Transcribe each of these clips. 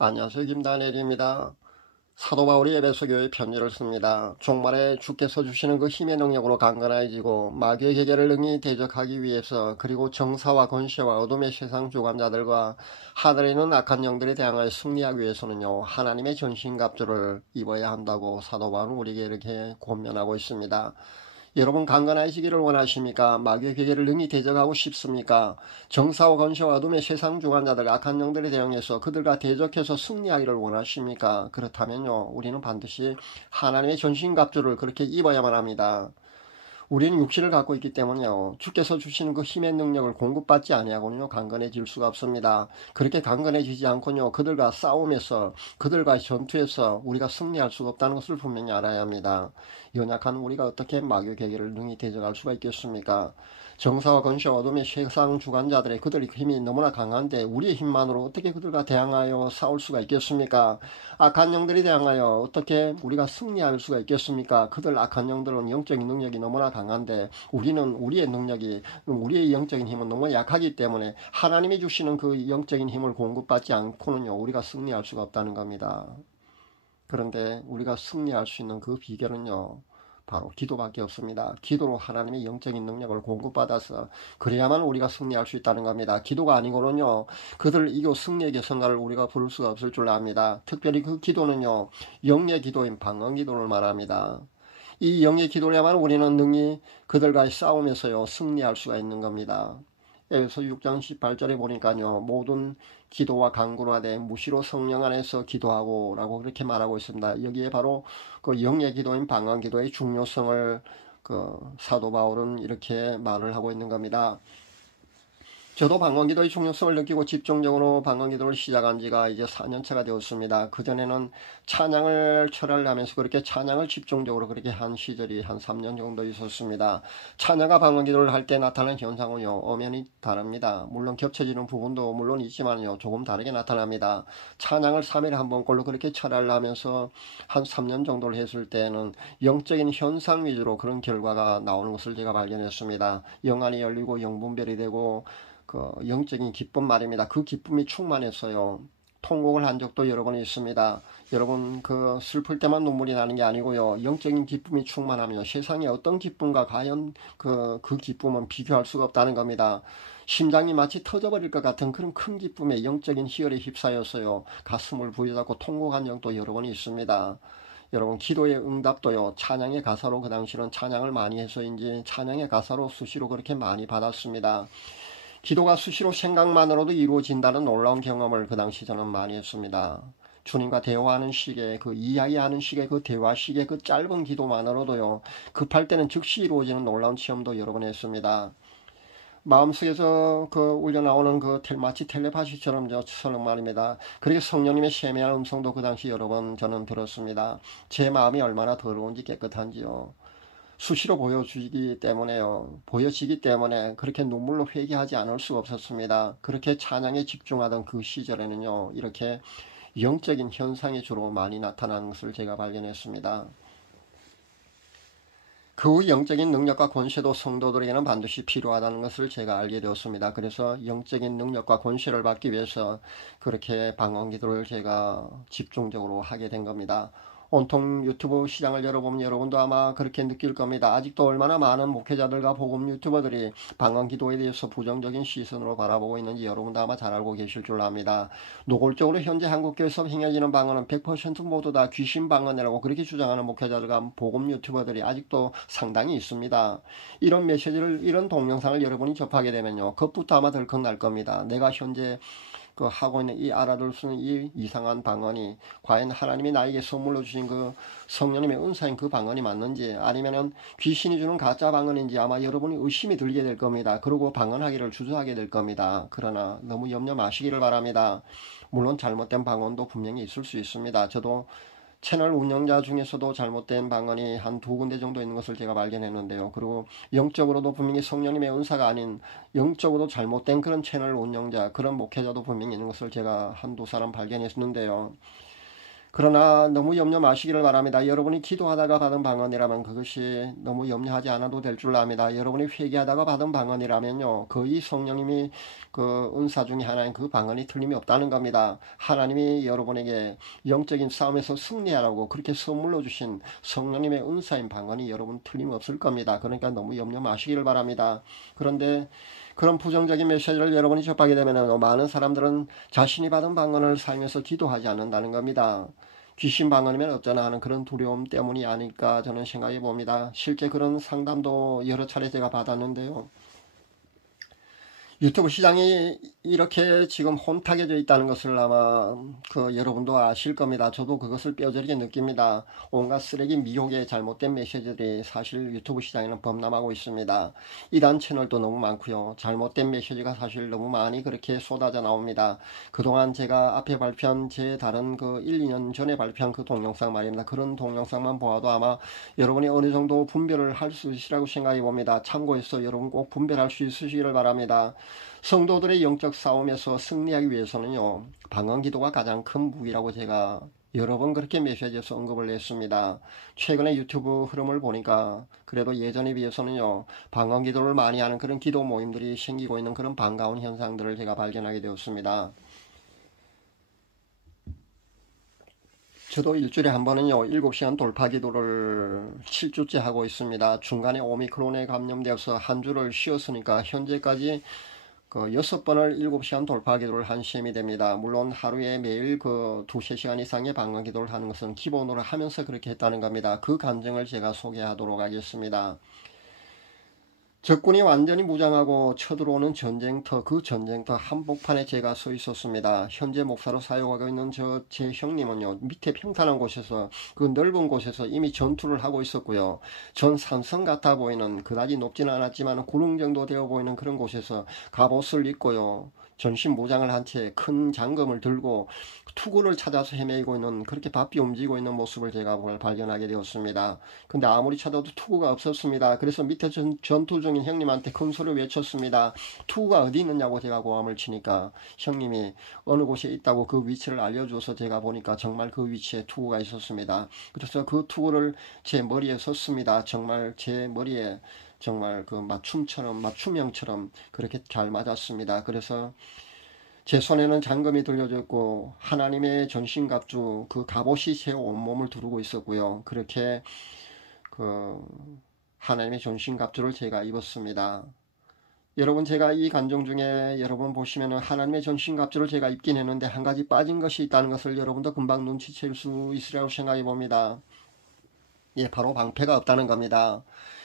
안녕하세요. 김다니엘입니다. 사도 바울이 에베소 교회에 편지를 씁니다. 종말에 주께서 주시는 그 힘의 능력으로 강건해지고 마귀의 계계를 능히 대적하기 위해서, 그리고 정사와 권세와 어둠의 세상 주관자들과 하늘에 있는 악한 영들에 대항하여 승리하기 위해서는요, 하나님의 전신갑주를 입어야 한다고 사도 바울은 우리에게 이렇게 권면하고 있습니다. 여러분, 강건하시기를 원하십니까? 마귀의 괴계를 능히 대적하고 싶습니까? 정사와 권세와 어둠의 세상 주관자들, 악한 영들에 대응해서 그들과 대적해서 승리하기를 원하십니까? 그렇다면요, 우리는 반드시 하나님의 전신갑주를 그렇게 입어야만 합니다. 우리는 육신을 갖고 있기 때문에요, 주께서 주시는 그 힘의 능력을 공급받지 아니하고는요, 강건해질 수가 없습니다. 그렇게 강건해지지 않고요, 그들과 싸움에서, 그들과의 전투에서 우리가 승리할 수가 없다는 것을 분명히 알아야 합니다. 연약한 우리가 어떻게 마귀의 계계를 능히 대적할 수가 있겠습니까? 정사와 권세와 어둠의 세상 주관자들의 그들의 힘이 너무나 강한데 우리의 힘만으로 어떻게 그들과 대항하여 싸울 수가 있겠습니까? 악한 영들이 대항하여 어떻게 우리가 승리할 수가 있겠습니까? 그들 악한 영들은 영적인 능력이 너무나 강한데 우리는 우리의 영적인 힘은 너무 약하기 때문에 하나님이 주시는 그 영적인 힘을 공급받지 않고는요, 우리가 승리할 수가 없다는 겁니다. 그런데 우리가 승리할 수 있는 그 비결은요, 바로 기도밖에 없습니다. 기도로 하나님의 영적인 능력을 공급받아서 그래야만 우리가 승리할 수 있다는 겁니다. 기도가 아니고는요, 그들을 이겨 승리의 결성가를 우리가 부를 수가 없을 줄 압니다. 특별히 그 기도는요, 영의 기도인 방언 기도를 말합니다. 이 영의 기도야만 우리는 능히 그들과의 싸움에서요, 승리할 수가 있는 겁니다. 에베소 6장 18절에 보니까요, 모든 기도와 간구를 하되 무시로 성령 안에서 기도하고 라고 그렇게 말하고 있습니다. 여기에 바로 그 영의 기도인 방언 기도의 중요성을 사도 바울은 이렇게 말을 하고 있는 겁니다. 저도 방언기도의 중요성을 느끼고 집중적으로 방언기도를 시작한 지가 이제 4년차가 되었습니다. 그전에는 찬양을 철학을 하면서 그렇게 찬양을 집중적으로 그렇게 한 시절이 한 3년 정도 있었습니다. 찬양과 방언기도를 할 때 나타나는 현상은요, 엄연히 다릅니다. 물론 겹쳐지는 부분도 물론 있지만요, 조금 다르게 나타납니다. 찬양을 3일에 한 번꼴로 그렇게 철학을 하면서 한 3년 정도를 했을 때는 영적인 현상 위주로 그런 결과가 나오는 것을 제가 발견했습니다. 영안이 열리고 영분별이 되고 영적인 기쁨 말입니다. 그 기쁨이 충만했어요. 통곡을 한 적도 여러 번 있습니다. 여러분, 슬플 때만 눈물이 나는 게 아니고요, 영적인 기쁨이 충만하며 세상에 어떤 기쁨과 과연 그 기쁨은 비교할 수가 없다는 겁니다. 심장이 마치 터져버릴 것 같은 그런 큰 기쁨에 영적인 희열에 휩싸였어요. 가슴을 부여잡고 통곡한 적도 여러 번 있습니다. 여러분, 기도의 응답도요, 찬양의 가사로 그 당시는 찬양을 많이 해서인지 찬양의 가사로 수시로 그렇게 많이 받았습니다. 기도가 수시로 생각만으로도 이루어진다는 놀라운 경험을 그 당시 저는 많이 했습니다. 주님과 대화하는 시기에, 그 이야기하는 시기에, 그 대화 시기에 그 짧은 기도만으로도요, 급할 때는 즉시 이루어지는 놀라운 체험도 여러 번 했습니다. 마음속에서 울려나오는 마치 텔레파시처럼 저처럼 말입니다. 그렇게 성령님의 세미한 음성도 그 당시 여러 번 저는 들었습니다. 제 마음이 얼마나 더러운지 깨끗한지요. 수시로 보여지기 때문에 그렇게 눈물로 회개하지 않을 수가 없었습니다. 그렇게 찬양에 집중하던 그 시절에는요, 이렇게 영적인 현상이 주로 많이 나타나는 것을 제가 발견했습니다. 그 영적인 능력과 권세도 성도들에게는 반드시 필요하다는 것을 제가 알게 되었습니다. 그래서 영적인 능력과 권세를 받기 위해서 그렇게 방언기도를 제가 집중적으로 하게 된 겁니다. 온통 유튜브 시장을 열어보면 여러분도 아마 그렇게 느낄 겁니다. 아직도 얼마나 많은 목회자들과 복음 유튜버들이 방언기도에 대해서 부정적인 시선으로 바라보고 있는지 여러분도 아마 잘 알고 계실 줄 압니다. 노골적으로 현재 한국교회에서 행해지는 방언은 100% 모두 다 귀신 방언이라고 그렇게 주장하는 목회자들과 복음 유튜버들이 아직도 상당히 있습니다. 이런 메시지를, 이런 동영상을 여러분이 접하게 되면요, 겁부터 아마 덜컥 날 겁니다. 내가 현재 하고 있는 이 알아둘 수 있는 이 이상한 방언이 과연 하나님이 나에게 선물로 주신 그 성령님의 은사인 그 방언이 맞는지, 아니면은 귀신이 주는 가짜 방언인지 아마 여러분이 의심이 들게 될 겁니다. 그리고 방언하기를 주저하게 될 겁니다. 그러나 너무 염려 마시기를 바랍니다. 물론 잘못된 방언도 분명히 있을 수 있습니다. 저도 채널 운영자 중에서도 잘못된 방언이 한 2군데 정도 있는 것을 제가 발견했는데요. 그리고 영적으로도 분명히 성령님의 은사가 아닌 영적으로 잘못된 그런 채널 운영자, 그런 목회자도 분명히 있는 것을 제가 한두 사람 발견했는데요. 그러나 너무 염려 마시기를 바랍니다. 여러분이 기도하다가 받은 방언이라면 그것이 너무 염려하지 않아도 될 줄 압니다. 여러분이 회개하다가 받은 방언이라면요, 거의 성령님이 그 은사 중에 하나인 그 방언이 틀림이 없다는 겁니다. 하나님이 여러분에게 영적인 싸움에서 승리하라고 그렇게 선물로 주신 성령님의 은사인 방언이 여러분 틀림없을 겁니다. 그러니까 너무 염려 마시기를 바랍니다. 그런데 그런 부정적인 메시지를 여러분이 접하게 되면 많은 사람들은 자신이 받은 방언을 살면서 기도하지 않는다는 겁니다. 귀신 방언이면 어쩌나 하는 그런 두려움 때문이 아닐까 저는 생각해 봅니다. 실제 그런 상담도 여러 차례 제가 받았는데요. 유튜브 시장이 이렇게 지금 혼탁해져 있다는 것을 아마 여러분도 아실 겁니다. 저도 그것을 뼈저리게 느낍니다. 온갖 쓰레기 미혹의 잘못된 메시지들이 사실 유튜브 시장에는 범람하고 있습니다. 이단 채널도 너무 많고요. 잘못된 메시지가 사실 너무 많이 그렇게 쏟아져 나옵니다. 그동안 제가 앞에 발표한 제 다른 1, 2년 전에 발표한 그 동영상 말입니다. 그런 동영상만 보아도 아마 여러분이 어느 정도 분별을 할 수 있으리라고 생각해 봅니다. 참고해서 여러분 꼭 분별할 수 있으시기를 바랍니다. 성도들의 영적 싸움에서 승리하기 위해서는요, 방언 기도가 가장 큰 무기라고 제가 여러 번 그렇게 메시지에서 언급을 했습니다. 최근에 유튜브 흐름을 보니까 그래도 예전에 비해서는요, 방언 기도를 많이 하는 그런 기도 모임들이 생기고 있는 그런 반가운 현상들을 제가 발견하게 되었습니다. 저도 일주일에 한 번은요, 7시간 돌파 기도를 7주째 하고 있습니다. 중간에 오미크론에 감염되어서 한 주를 쉬었으니까 현재까지 6번을 7시간 돌파 기도를 한 셈이 됩니다. 물론 하루에 매일 2-3시간 이상의 방언 기도를 하는 것은 기본으로 하면서 그렇게 했다는 겁니다. 그 감정을 제가 소개하도록 하겠습니다. 적군이 완전히 무장하고 쳐들어오는 전쟁터, 그 전쟁터 한복판에 제가 서 있었습니다. 현재 목사로 사용하고 있는 제 형님은요, 밑에 평탄한 곳에서, 그 넓은 곳에서 이미 전투를 하고 있었고요. 전 산성 같아 보이는, 그다지 높지는 않았지만 구릉 정도 되어 보이는 그런 곳에서 갑옷을 입고요, 전신 무장을 한 채 큰 장검을 들고 투구를 찾아서 헤매고 있는, 그렇게 바삐 움직이고 있는 모습을 제가 발견하게 되었습니다. 근데 아무리 찾아도 투구가 없었습니다. 그래서 밑에 전투 중인 형님한테 큰 소리를 외쳤습니다. 투구가 어디 있느냐고 제가 고함을 치니까 형님이 어느 곳에 있다고 그 위치를 알려줘서 제가 보니까 정말 그 위치에 투구가 있었습니다. 그래서 그 투구를 제 머리에 섰습니다. 정말 제 머리에 정말 맞춤형처럼 그렇게 잘 맞았습니다. 그래서 제 손에는 장검이 들려져 있고 하나님의 전신갑주 그 갑옷이 제 온몸을 두르고 있었고요. 그렇게 하나님의 전신갑주를 제가 입었습니다. 여러분, 제가 이 간증 중에 여러분 보시면은 하나님의 전신갑주를 제가 입긴 했는데 한 가지 빠진 것이 있다는 것을 여러분도 금방 눈치챌 수 있으리라고 생각해 봅니다. 예, 바로 방패가 없다는 겁니다.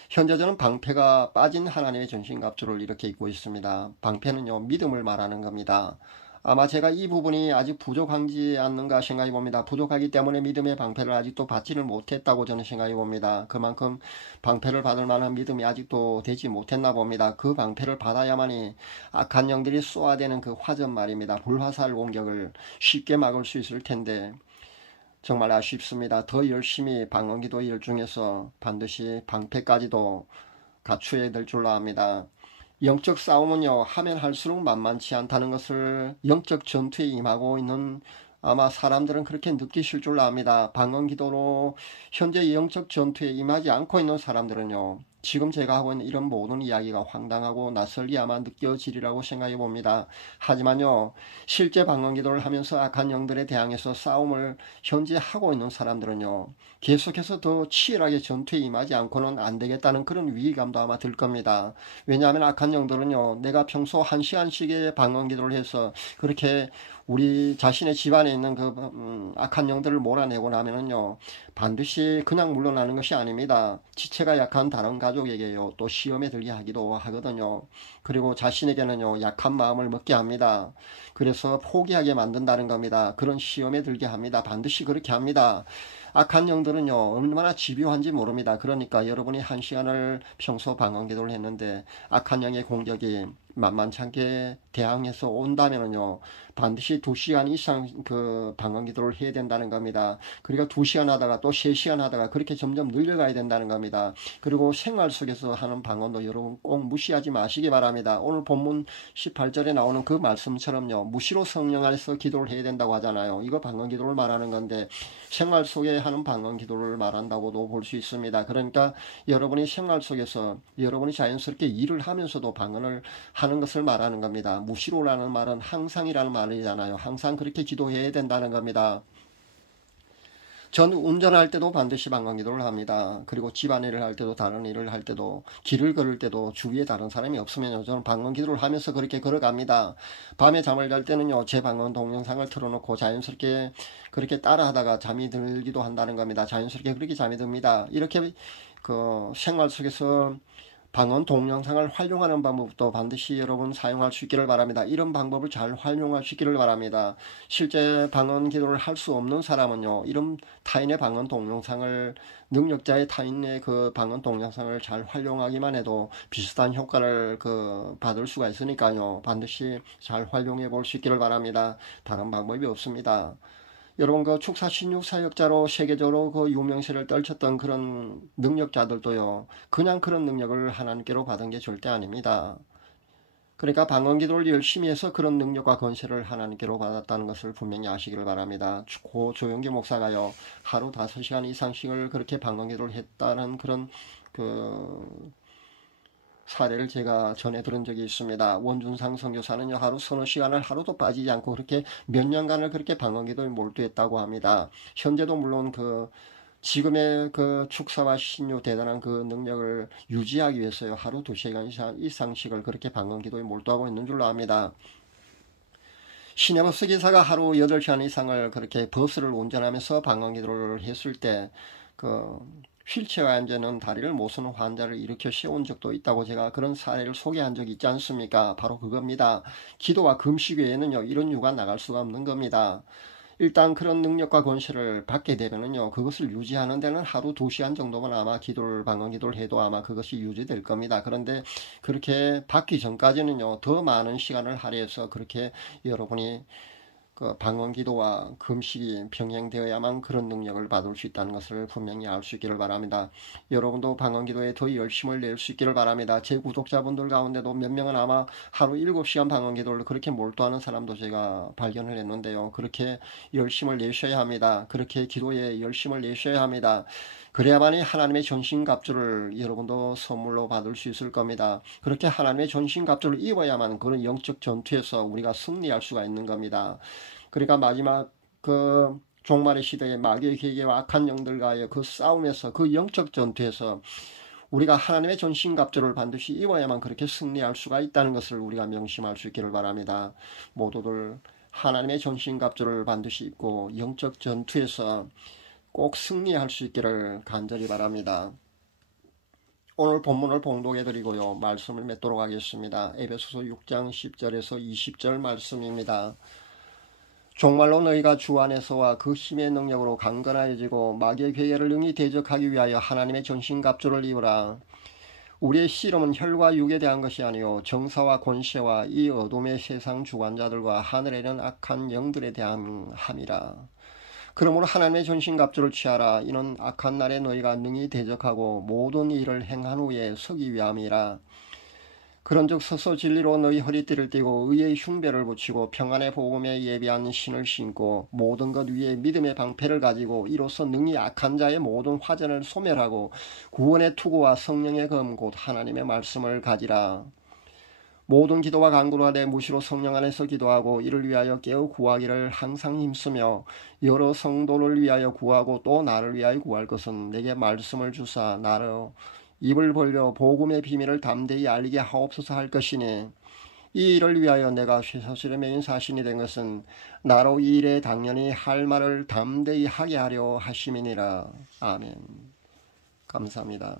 현재 저는 방패가 빠진 하나님의 전신갑주를 이렇게 입고 있습니다. 방패는요, 믿음을 말하는 겁니다. 아마 제가 이 부분이 아직 부족한지 않는가 생각해 봅니다. 부족하기 때문에 믿음의 방패를 아직도 받지를 못했다고 저는 생각해 봅니다. 그만큼 방패를 받을 만한 믿음이 아직도 되지 못했나 봅니다. 그 방패를 받아야만이 악한 영들이 쏘아대는 그 화전 말입니다. 불화살 공격을 쉽게 막을 수 있을 텐데 정말 아쉽습니다. 더 열심히 방언기도 일 중에서 반드시 방패까지도 갖추어야 될 줄로 압니다. 영적 싸움은요, 하면 할수록 만만치 않다는 것을 영적 전투에 임하고 있는 아마 사람들은 그렇게 느끼실 줄로 압니다. 방언기도로 현재 영적 전투에 임하지 않고 있는 사람들은요, 지금 제가 하고 있는 이런 모든 이야기가 황당하고 낯설게 아마 느껴지리라고 생각해 봅니다. 하지만요, 실제 방언기도를 하면서 악한 영들에 대항해서 싸움을 현재 하고 있는 사람들은요, 계속해서 더 치열하게 전투에 임하지 않고는 안 되겠다는 그런 위기감도 아마 들 겁니다. 왜냐하면 악한 영들은요, 내가 평소 1시간씩의 방언기도를 해서 그렇게 우리 자신의 집안에 있는 악한 영들을 몰아내고 나면은요, 반드시 그냥 물러나는 것이 아닙니다. 지체가 약한 다른 가족에게요, 또 시험에 들게 하기도 하거든요. 그리고 자신에게는요, 약한 마음을 먹게 합니다. 그래서 포기하게 만든다는 겁니다. 그런 시험에 들게 합니다. 반드시 그렇게 합니다. 악한 영들은요, 얼마나 집요한지 모릅니다. 그러니까 여러분이 1시간을 평소 방언기도를 했는데 악한 영의 공격이 만만치 않게 대항해서 온다면은요, 반드시 2시간 이상 그 방언 기도를 해야 된다는 겁니다. 그러니까 2시간 하다가 또 3시간 하다가 그렇게 점점 늘려가야 된다는 겁니다. 그리고 생활 속에서 하는 방언도 여러분 꼭 무시하지 마시기 바랍니다. 오늘 본문 18절에 나오는 그 말씀처럼요, 무시로 성령 안에서 기도를 해야 된다고 하잖아요. 이거 방언 기도를 말하는 건데 생활 속에 하는 방언 기도를 말한다고도 볼 수 있습니다. 그러니까 여러분이 생활 속에서 여러분이 자연스럽게 일을 하면서도 방언을 하는 것을 말하는 겁니다. 무시로라는 말은 항상이라는 말이잖아요. 항상 그렇게 기도해야 된다는 겁니다. 전 운전할 때도 반드시 방언 기도를 합니다. 그리고 집안일을 할 때도 다른 일을 할 때도 길을 걸을 때도 주위에 다른 사람이 없으면요, 저는 방언 기도를 하면서 그렇게 걸어갑니다. 밤에 잠을 잘 때는요, 제 방언 동영상을 틀어놓고 자연스럽게 그렇게 따라하다가 잠이 들기도 한다는 겁니다. 자연스럽게 그렇게 잠이 듭니다. 이렇게 그 생활 속에서 방언 동영상을 활용하는 방법도 반드시 여러분 사용할 수 있기를 바랍니다. 이런 방법을 잘 활용할 수 있기를 바랍니다. 실제 방언 기도를 할 수 없는 사람은요, 이런 타인의 방언 동영상을, 능력자의 타인의 그 방언 동영상을 잘 활용하기만 해도 비슷한 효과를 받을 수가 있으니까요, 반드시 잘 활용해 볼 수 있기를 바랍니다. 다른 방법이 없습니다. 여러분, 그 축사 16사역자로 세계적으로 그 유명세를 떨쳤던 그런 능력자들도요, 그냥 그런 능력을 하나님께로 받은 게 절대 아닙니다. 그러니까 방언 기도를 열심히 해서 그런 능력과 권세를 하나님께로 받았다는 것을 분명히 아시기를 바랍니다. 고 조영기 목사가요, 하루 5시간 이상씩을 그렇게 방언 기도를 했다는 그런 사례를 제가 전해 들은 적이 있습니다. 원준상 선교사는요, 하루 서너 시간을 하루도 빠지지 않고 그렇게 몇 년간을 그렇게 방언 기도에 몰두했다고 합니다. 현재도 물론 지금의 축사와 신유 대단한 그 능력을 유지하기 위해서요, 하루 2시간 이상씩을 그렇게 방언 기도에 몰두하고 있는 줄로 압니다. 시내버스 기사가 하루 8시간 이상을 그렇게 버스를 운전하면서 방언 기도를 했을 때 휠체어에 앉아있는 다리를 못 쓰는 환자를 일으켜 세운 적도 있다고 제가 그런 사례를 소개한 적이 있지 않습니까? 바로 그겁니다. 기도와 금식 외에는요, 이런 이유가 나갈 수가 없는 겁니다. 일단 그런 능력과 권세를 받게 되면은요, 그것을 유지하는 데는 하루 2시간 정도만 아마 방언 기도를 해도 아마 그것이 유지될 겁니다. 그런데 그렇게 받기 전까지는요, 더 많은 시간을 할애해서 그렇게 여러분이 방언 기도와 금식이 병행되어야만 그런 능력을 받을 수 있다는 것을 분명히 알 수 있기를 바랍니다. 여러분도 방언 기도에 더 열심을 낼 수 있기를 바랍니다. 제 구독자분들 가운데도 몇 명은 아마 하루 7시간 방언 기도를 그렇게 몰두하는 사람도 제가 발견을 했는데요. 그렇게 열심을 내셔야 합니다. 그렇게 기도에 열심을 내셔야 합니다. 그래야만이 하나님의 전신갑주를 여러분도 선물로 받을 수 있을 겁니다. 그렇게 하나님의 전신갑주를 입어야만 그런 영적 전투에서 우리가 승리할 수가 있는 겁니다. 그러니까 마지막 종말의 시대에 마귀의 계계와 악한 영들과의 그 싸움에서, 그 영적 전투에서 우리가 하나님의 전신갑주를 반드시 입어야만 그렇게 승리할 수가 있다는 것을 우리가 명심할 수 있기를 바랍니다. 모두들 하나님의 전신갑주를 반드시 입고 영적 전투에서 꼭 승리할 수 있기를 간절히 바랍니다. 오늘 본문을 봉독해 드리고요, 말씀을 맺도록 하겠습니다. 에베소서 6장 10절에서 20절 말씀입니다. 정말로 너희가 주 안에서와 그 힘의 능력으로 강건하여지고 마귀의 괴계를 능히 대적하기 위하여 하나님의 전신갑주를 입으라. 우리의 씨름은 혈과 육에 대한 것이 아니요 정사와 권세와 이 어둠의 세상 주관자들과 하늘에 있는 악한 영들에 대한 함이라. 그러므로 하나님의 전신갑주를 취하라. 이는 악한 날에 너희가 능히 대적하고 모든 일을 행한 후에 서기 위함이라. 그런즉 서서 진리로 너희 허리띠를 띠고 의의 흉배를 붙이고 평안의 복음에 예비한 신을 신고 모든 것 위에 믿음의 방패를 가지고 이로써 능히 악한 자의 모든 화전을 소멸하고 구원의 투구와 성령의 검 곧 하나님의 말씀을 가지라. 모든 기도와 간구로 하되 무시로 성령 안에서 기도하고 이를 위하여 깨어 구하기를 항상 힘쓰며 여러 성도를 위하여 구하고 또 나를 위하여 구할 것은 내게 말씀을 주사 나로 입을 벌려 복음의 비밀을 담대히 알리게 하옵소서 할 것이니, 이 일을 위하여 내가 쇠사슬에 매인 사신이 된 것은 나로 이 일에 당연히 할 말을 담대히 하게 하려 하심이니라. 아멘. 감사합니다.